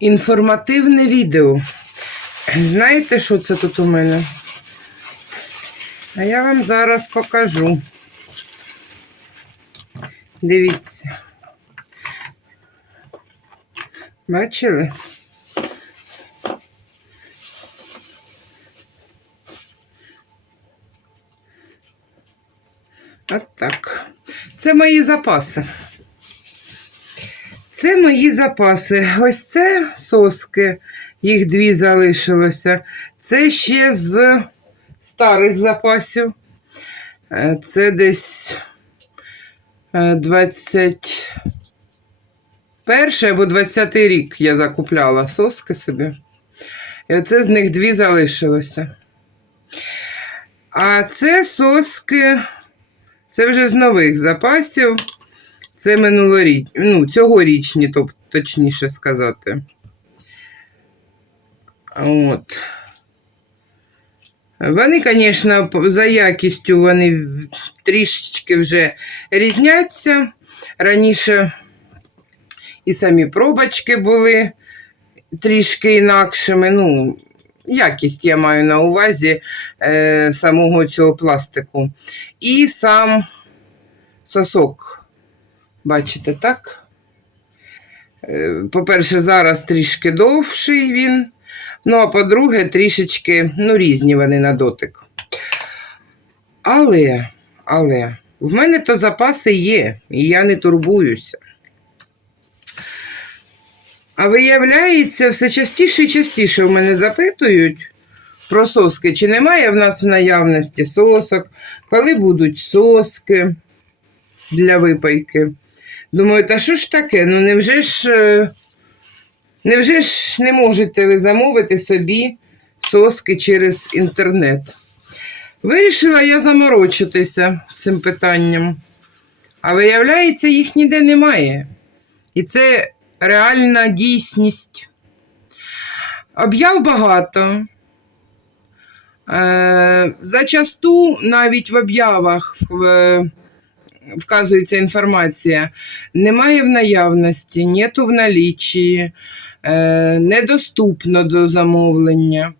Інформативне відео. Знаєте, що це тут у мене? А я вам зараз покажу. Дивіться. Бачили? От так. Це мої запаси. Це мої запаси. Ось це соски, їх дві залишилося. Це ще з старих запасів. Е, Це десь е, 21 або 20 рік я закупляла соски собі. І оце з них дві залишилося. А це соски, це вже з нових запасів. Це минулоріч, ну, цьогорічні, тобто, точніше сказати. От. Вони, звісно, за якістю вони трішечки вже різняться. Раніше і самі пробочки були трішки інакшими. Ну, якість я маю на увазі е, самого цього пластику. І сам сосок. Бачите, так? Е, По-перше, зараз трішки довший він. Ну, а по-друге, трішечки, ну, різні вони на дотик. Але, але, в мене то запаси є, і я не турбуюся. А виявляється, все частіше і частіше в мене запитують про соски, чи немає в нас в наявності сосок, коли будуть соски для випайки. Думаю, та що ж таке? Ну невже ж, е, невже ж не можете ви замовити собі соски через інтернет? Вирішила я заморочитися цим питанням. А виявляється, їх ніде немає. І це реальна дійсність. Об'яв багато. Е, зачасту навіть в об'явах вказується інформація. Немає в наявності, нету в наліччі, е, недоступно до замовлення.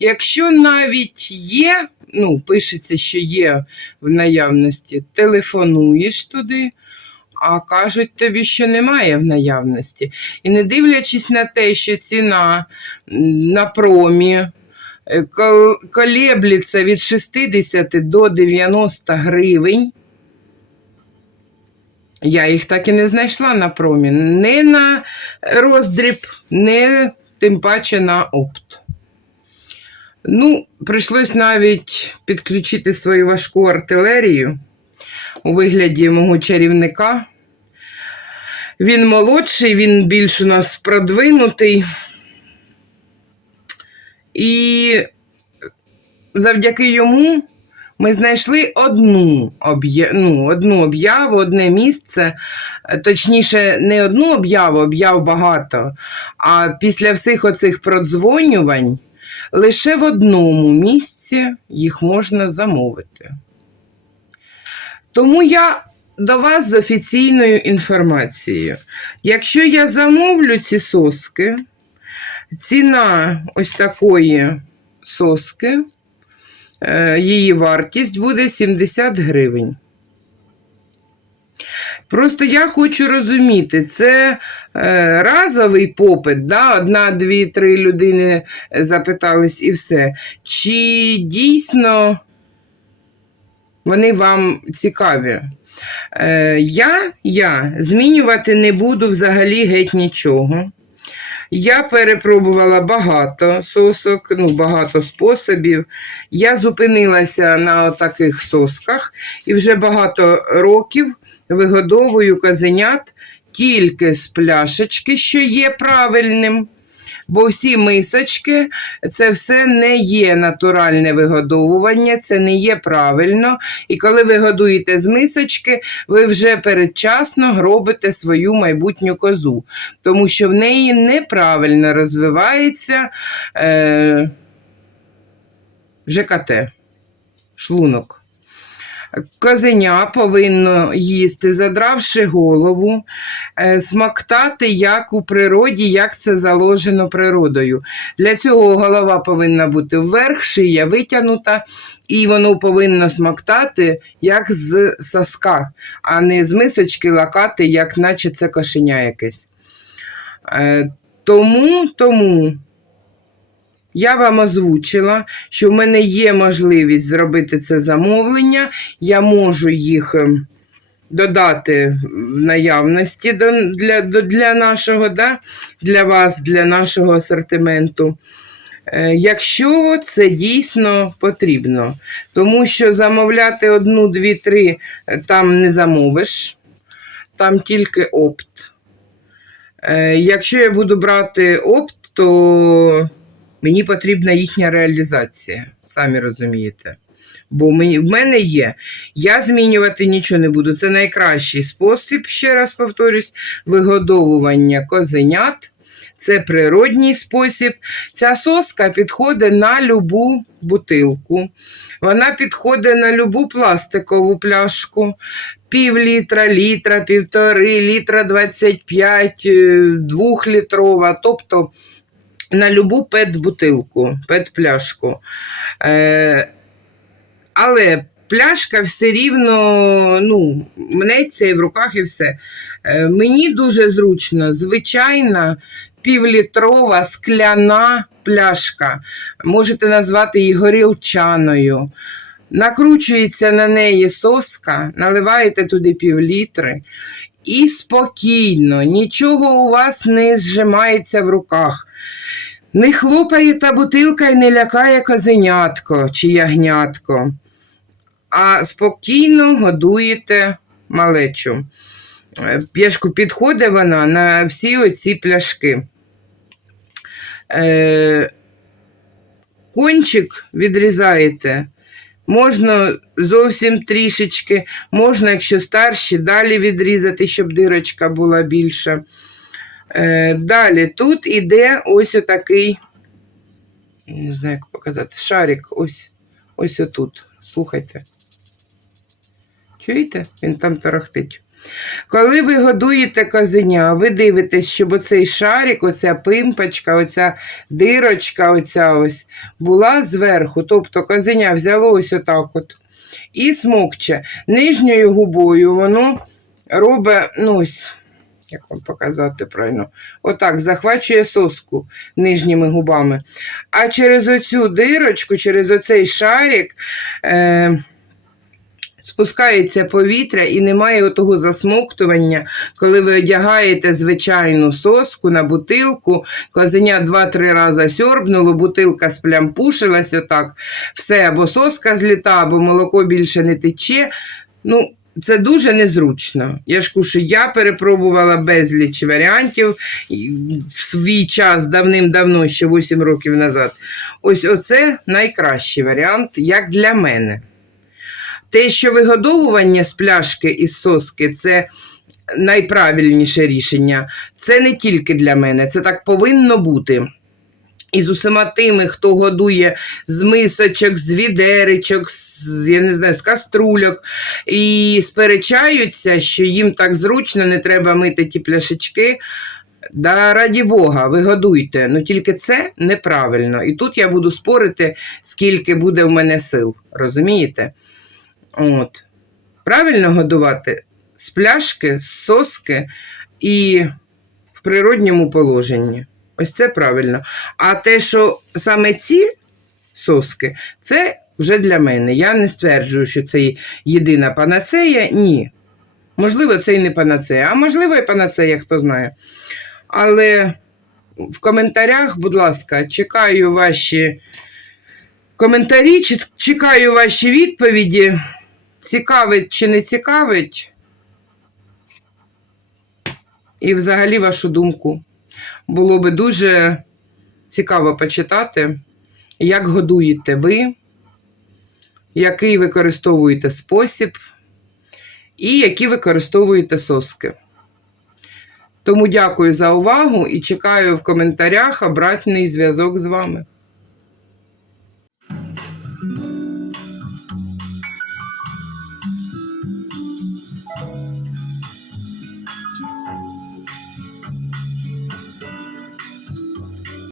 Якщо навіть є, ну, пишеться, що є в наявності, телефонуєш туди, а кажуть тобі, що немає в наявності. І не дивлячись на те, що ціна на промі е, кол- колеблеться від 60 до 90 гривень, я їх так і не знайшла на промі. Не на роздріб, не тим паче на опт. Ну, прийшлось навіть підключити свою важку артилерію у вигляді мого чарівника. Він молодший, він більш у нас продвинутий. І завдяки йому ми знайшли одну ну, одну об'яву, одне місце. Точніше, не одну об'яву, об'яв багато. А після всіх оцих продзвонювань лише в одному місці їх можна замовити. Тому я до вас з офіційною інформацією. Якщо я замовлю ці соски, ціна ось такої соски, е, її вартість буде 70 гривень. Просто я хочу розуміти, це е, разовий попит, да? одна, дві, три людини запитались і все. Чи дійсно вони вам цікаві? Е, я, я змінювати не буду взагалі геть нічого. Я перепробувала багато сосок, ну, багато способів. Я зупинилася на таких сосках і вже багато років вигодовую козенят тільки з пляшечки, що є правильним. Бо всі мисочки це все не є натуральне вигодовування, це не є правильно. І коли ви годуєте з мисочки, ви вже передчасно гробите свою майбутню козу, тому що в неї неправильно розвивається е, ЖКТ, шлунок. Козеня повинно їсти, задравши голову, е, смактати як у природі, як це заложено природою. Для цього голова повинна бути вверх, шия витягнута, і воно повинно смактати як з соска, а не з мисочки лакати, як наче це кошеня якесь. Е, Тому, тому я вам озвучила, що в мене є можливість зробити це замовлення. Я можу їх ем, додати в наявності для, для нашого, да? для вас, для нашого асортименту. Е, Якщо це дійсно потрібно, тому що замовляти одну, дві, три е, там не замовиш, там тільки опт. Е, Якщо я буду брати опт, то мені потрібна їхня реалізація, самі розумієте. Бо в мене є. Я змінювати нічого не буду. Це найкращий спосіб, ще раз повторюсь, вигодовування козенят. Це природній спосіб. Ця соска підходить на любу бутилку. Вона підходить на любу пластикову пляшку. Пів літра, літра, півтори, літра 25, е, двохлітрова. Тобто на любу пет-бутилку, пет-пляшку. Е, але пляшка все рівно ну, мнеться і в руках і все. Е, мені дуже зручно, звичайна півлітрова скляна пляшка. Можете назвати її горілчаною. Накручується на неї соска, наливаєте туди півлітри. І спокійно, нічого у вас не зжимається в руках. Не хлопає та бутилка і не лякає козенятко чи ягнятко, а спокійно годуєте малечу. Е, П'яшку підходить вона на всі оці пляшки. Е, кончик відрізаєте. Можна зовсім трішечки, можна, якщо старші, далі відрізати, щоб дирочка була більша. Е, далі тут іде ось отакий, не знаю, як показати, шарик. Ось ось отут. Слухайте. Чуєте? Він там торохтить. Коли ви годуєте козеня, ви дивитесь, щоб оцей шарик, оця пимпочка, оця дирочка, оця ось була зверху. Тобто козеня взяло ось отак от і смокче. Нижньою губою воно робить, ну ось, як вам показати правильно, отак захвачує соску нижніми губами. А через оцю дирочку, через оцей шарик. Е- спускається повітря і немає отого засмоктування, коли ви одягаєте звичайну соску на бутилку, козеня два-три рази сьорбнуло, бутилка сплямпушилась отак, все, або соска зліта, або молоко більше не тече. Ну, це дуже незручно. Я ж кушу, я перепробувала безліч варіантів в свій час давним-давно, ще 8 років назад. Ось оце найкращий варіант, як для мене. Те, що вигодовування з пляшки із соски це найправильніше рішення. Це не тільки для мене, це так повинно бути. І з усіма тими, хто годує з мисочок, з відеречок, з, я не знаю, з каструльок, і сперечаються, що їм так зручно, не треба мити ті пляшечки. Да, раді Бога, ви годуйте. Ну тільки це неправильно. І тут я буду спорити, скільки буде в мене сил. Розумієте? От. Правильно годувати з пляшки, з соски і в природньому положенні. Ось це правильно. А те, що саме ці соски, це вже для мене. Я не стверджую, що це єдина панацея. Ні. Можливо, це і не панацея, а можливо, і панацея, хто знає. Але в коментарях, будь ласка, чекаю ваші коментарі, чекаю ваші відповіді. Цікавить чи не цікавить? І взагалі вашу думку. Було би дуже цікаво почитати, як годуєте ви, який використовуєте спосіб і які використовуєте соски. Тому дякую за увагу і чекаю в коментарях обратний зв'язок з вами.